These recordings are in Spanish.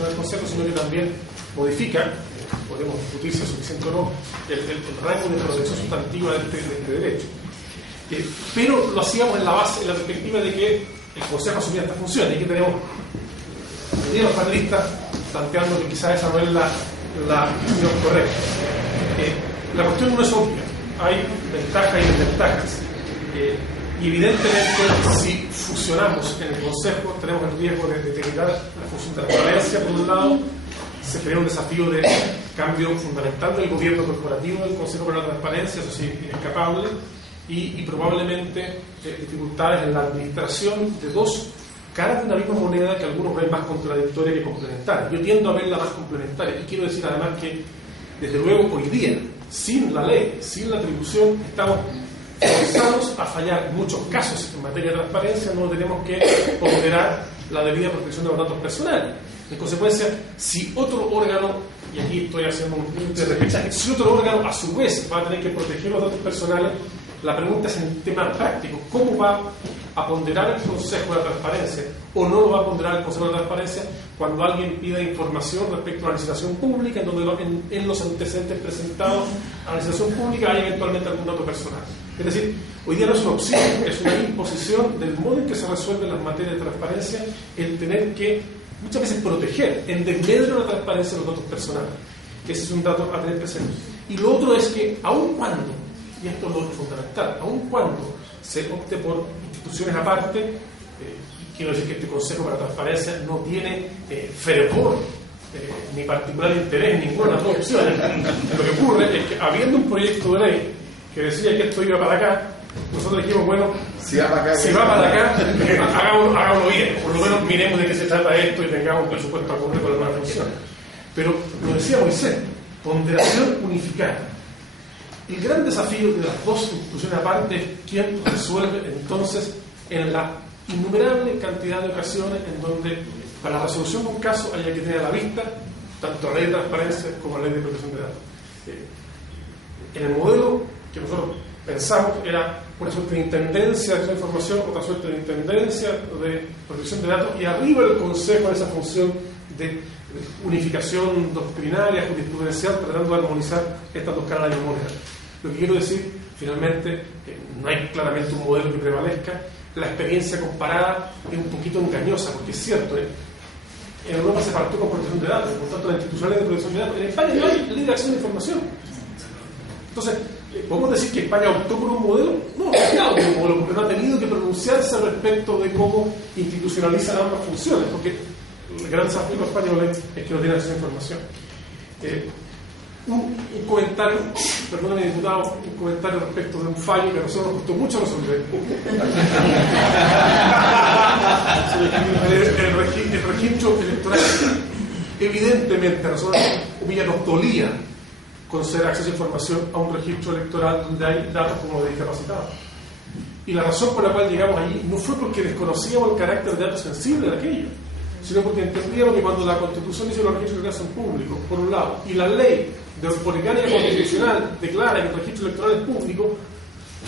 constitucional del Consejo, sino que también modifica, podemos discutir si es suficiente o no, el rango de protección sustantiva de este derecho. Pero lo hacíamos en la perspectiva de que el Consejo asumía esta función, y que tenemos los panelistas planteando que quizás esa no es la visión correcta. La cuestión no es obvia, hay ventajas y desventajas. Y evidentemente, si fusionamos en el Consejo, tenemos el riesgo de deteriorar la función de transparencia, por un lado, se crea un desafío de cambio fundamental del gobierno corporativo del Consejo para la Transparencia, eso sí, inescapable, y probablemente dificultades en la administración de dos caras de una misma moneda que algunos ven más contradictoria que complementaria. Yo tiendo a verla más complementaria, y quiero decir además que, desde luego, hoy día, sin la ley, sin la atribución, estamos forzados a fallar en muchos casos en materia de transparencia. No tenemos que ponderar la debida protección de los datos personales. En consecuencia, si otro órgano, y aquí estoy haciendo un punto de repechaje, si otro órgano a su vez va a tener que proteger los datos personales, la pregunta es en el tema práctico: ¿cómo va a ponderar el Consejo de la Transparencia o no lo va a ponderar el Consejo de la Transparencia cuando alguien pida información respecto a la licitación pública, en donde en los antecedentes presentados a la licitación pública hay eventualmente algún dato personal? Es decir, hoy día no es una opción, es una imposición del modo en que se resuelven las materias de transparencia, el tener que muchas veces proteger en desmedro de la transparencia los datos personales, que ese es un dato a tener presente. Y lo otro es que, aun cuando, y esto es lo fundamental, aun cuando se opte por instituciones aparte, quiero decir que este Consejo para la Transparencia no tiene fervor ni particular interés en ninguna de las dos opciones. Lo que ocurre es que, habiendo un proyecto de ley que decía que esto iba para acá, nosotros dijimos, bueno, si va para acá, hagámoslo bien, por lo menos miremos de qué se trata esto y tengamos un presupuesto acorde con la nueva función. Pero, lo decía Moisés, ponderación unificada. El gran desafío de las dos instituciones aparte es quién resuelve entonces en la innumerable cantidad de ocasiones en donde para la resolución de un caso haya que tener a la vista tanto la ley de transparencia como la ley de protección de datos. En el modelo que nosotros pensamos era una suerte de intendencia de información, otra suerte de intendencia de protección de datos, y arriba el Consejo en esa función de unificación doctrinaria, jurisprudencial, tratando de armonizar estas dos caras de la moneda. Lo que quiero decir, finalmente, no hay claramente un modelo que prevalezca. La experiencia comparada es un poquito engañosa, porque es cierto, en Europa se partió con protección de datos, por tanto la institucionalidad de protección de datos. En España no hay ley de acceso a la información. Entonces, ¿podemos decir que España optó por un modelo? No, claro, por un modelo, porque no ha tenido que pronunciarse respecto de cómo institucionalizan ambas funciones, porque el gran desafío español es que no tiene acceso a la información. Un comentario, perdóname diputado, un comentario respecto de un fallo que a nosotros nos costó mucho resolver. El registro electoral, evidentemente a nosotros nos dolía conceder acceso a información a un registro electoral donde hay datos como de discapacitados. Y la razón por la cual llegamos allí no fue porque desconocíamos el carácter de datos sensibles de aquello, sino porque entendíamos que cuando la Constitución dice que los registros electorales son públicos, por un lado, y la ley de orgánica constitucional declara que el registro electoral es público,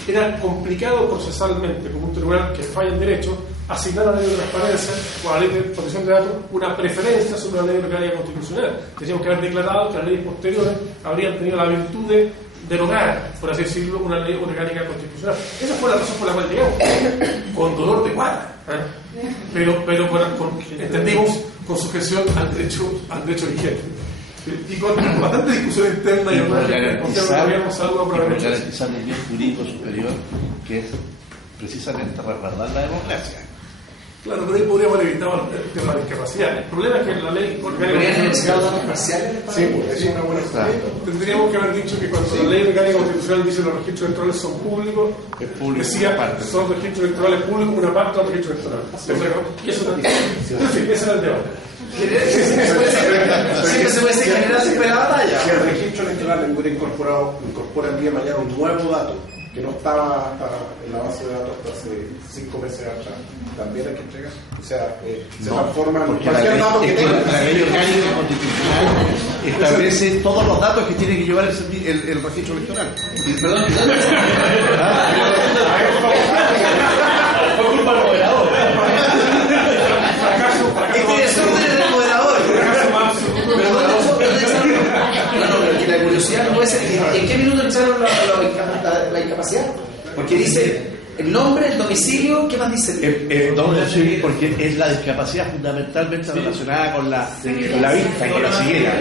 era complicado procesalmente, como un tribunal que falla en derecho, asignar a la ley de transparencia o a la ley de protección de datos una preferencia sobre la ley de orgánica constitucional. Teníamos que haber declarado que las leyes posteriores habrían tenido la virtud de derogar, por así decirlo, una ley orgánica constitucional. Esa fue la razón por la cual llegamos, con dolor de guata, pero entendimos con sujeción al derecho vigente. Y con bastante discusión interna y garantizar el bien jurídico superior, que es precisamente resguardar la democracia. Claro, pero ahí podríamos haber evitado el tema de discapacidad. El problema es que la ley orgánica tendríamos que haber dicho que cuando la ley orgánica constitucional dice que los registros electorales son públicos, decía son registros electorales públicos una parte del registro electoral. Y eso también. En fin, ese era el debate. Siempre se puede generar siempre la batalla. Si el registro electoral incorpora el día de mañana un nuevo dato que no estaba en la base de datos hasta hace 5 meses atrás, también hay que entregar. O sea, se transforma en cualquier dato que tenga. La ley orgánica constitucional establece todos los datos que tiene que llevar el registro electoral. Perdón, por culpa del moderador. Este desorden es del moderador. ¿En qué minuto echaron la incapacidad? Porque dice el nombre, el domicilio, ¿qué más dice? Domicilio, porque es la discapacidad fundamentalmente relacionada con la vista, con la ceguera.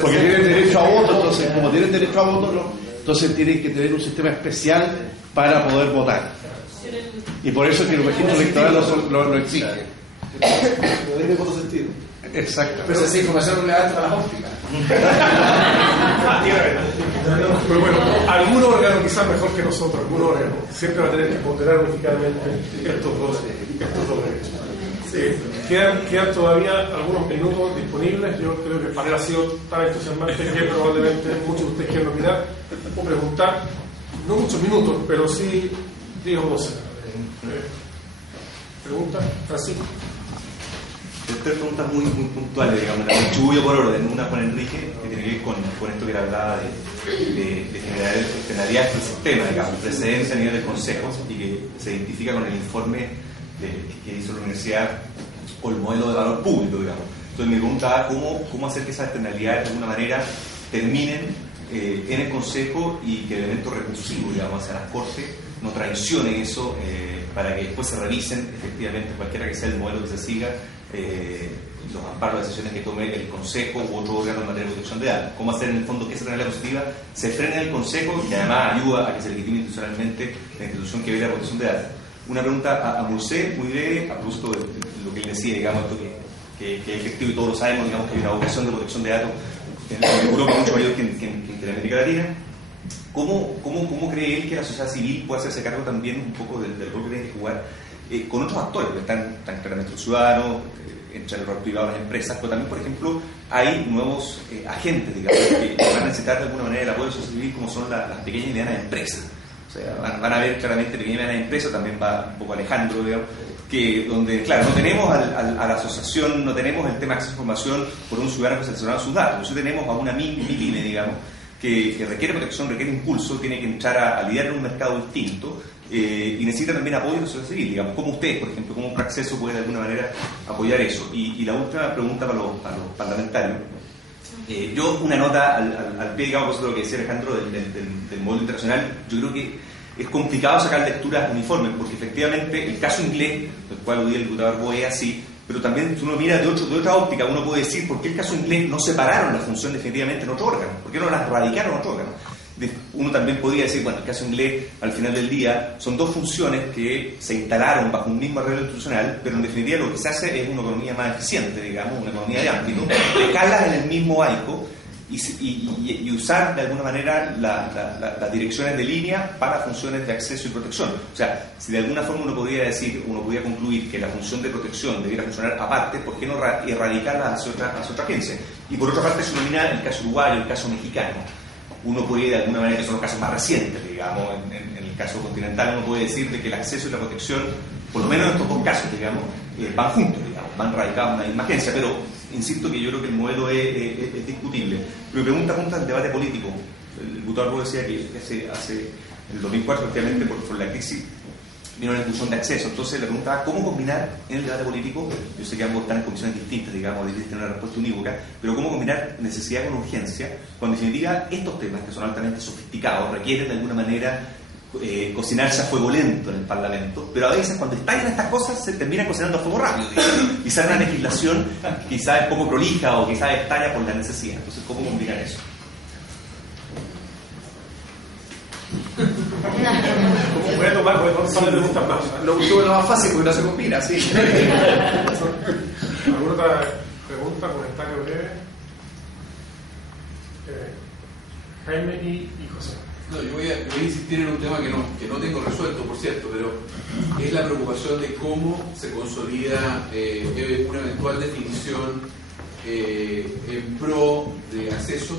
Porque tienen derecho a voto, entonces, como tienen derecho a voto, entonces tienen que tener un sistema especial para poder votar. Y por eso es que los registros electorales lo exigen. No tiene otro sentido. Exacto. Pero esa información no le da a las ópticas. Pero bueno, algún órgano quizás mejor que nosotros, algún órgano, siempre va a tener que ponderar unificadamente estos dos derechos. Quedan todavía algunos minutos disponibles. Yo creo que el panel ha sido tan entusiasmante que probablemente muchos de ustedes quieran opinar o preguntar. No muchos minutos, pero sí 10 o 12. ¿Pregunta? Francisco. Tres preguntas muy puntuales, digamos, las distribuyo por orden. Una con Enrique, que tiene que ver con esto que le hablaba de generar externalidades del sistema, digamos, precedencia a nivel del Consejo, y que se identifica con el informe que hizo la universidad o el modelo de valor público, digamos. Entonces mi pregunta era cómo hacer que esas externalidades de alguna manera terminen en el Consejo y que el elemento recursivo, digamos, hacia las Cortes no traicionen eso para que después se revisen efectivamente, cualquiera que sea el modelo que se siga, los amparos de decisiones que tome el Consejo u otro órgano en materia de protección de datos. ¿Cómo hacer en el fondo que esa externalidad positiva se frene en el Consejo y además ayuda a que se legitime institucionalmente la institución que ve la protección de datos? Una pregunta a Moisés, muy breve, a propósito de lo que él decía, digamos, esto que es efectivo y todos lo sabemos, digamos, que hay una vocación de protección de datos en Europa mucho mayor que en América Latina. ¿Cómo cree él que la sociedad civil puede hacerse cargo también un poco del rol que tiene que jugar con otros actores que están claramente los ciudadanos, entre el rol privado, las empresas, pero también, por ejemplo, hay nuevos agentes, digamos, que van a necesitar de alguna manera el apoyo de la sociedad civil, como son las pequeñas y medianas empresas. O sea, van a ver claramente pequeñas y medianas empresas, también va un poco Alejandro, digamos, que donde, claro, no tenemos a la asociación, no tenemos el tema de acceso a información por un ciudadano que selecciona sus datos, nosotros tenemos a una MIPYME, digamos, que requiere protección, requiere impulso, tiene que entrar a lidiar en un mercado distinto y necesita también apoyo de la sociedad civil, digamos, como ustedes, por ejemplo, como Praxeso puede de alguna manera apoyar eso. Y la última pregunta para los parlamentarios. Yo una nota al pie, digamos, por lo que decía Alejandro del modelo internacional, yo creo que es complicado sacar lecturas uniformes, porque efectivamente el caso inglés, del cual aludía el diputado Arbó, es así, pero también si uno mira de otra óptica, uno puede decir por qué el caso inglés no separaron la función definitivamente en otro órgano, por qué no las radicaron en otro órgano. Uno también podría decir, bueno, el caso inglés al final del día son dos funciones que se instalaron bajo un mismo arreglo institucional, pero en definitiva lo que se hace es una economía más eficiente, digamos, una economía de ámbito, dejarlas en el mismo AICO y usar de alguna manera las direcciones de línea para funciones de acceso y protección. O sea, si de alguna forma uno podría concluir que la función de protección debiera funcionar aparte, ¿por qué no erradicarla hacia otra agencia? Y por otra parte, si uno mira el caso uruguayo, el caso mexicano, uno podría de alguna manera, que son los casos más recientes, digamos, en el caso continental, uno puede decir de que el acceso y la protección, por lo menos en estos dos casos, digamos, van juntos, digamos, van radicados en una misma agencia, pero insisto que yo creo que el modelo es discutible. Pero mi pregunta apunta al debate político. El diputado Arbó decía que hace el 2004, efectivamente, por la crisis, vino una discusión de acceso. Entonces le preguntaba cómo combinar en el debate político, yo sé que ambos están en condiciones distintas, digamos, difícil tener una respuesta unívoca, pero cómo combinar necesidad con urgencia, cuando en definitiva estos temas que son altamente sofisticados requieren de alguna manera cocinarse a fuego lento en el Parlamento, pero a veces cuando estallan estas cosas se terminan cocinando a fuego rápido, digamos, y sale una legislación quizás es poco prolija o quizás estalla por la necesidad. Entonces, ¿cómo combinar eso? Voy a tomar preguntas más. Lo último es lo más fácil porque no se combina, sí. ¿Alguna otra pregunta, comentario breve? Jaime y José. No, yo voy a insistir en un tema que no tengo resuelto, por cierto, pero es la preocupación de cómo se consolida una eventual definición en pro de acceso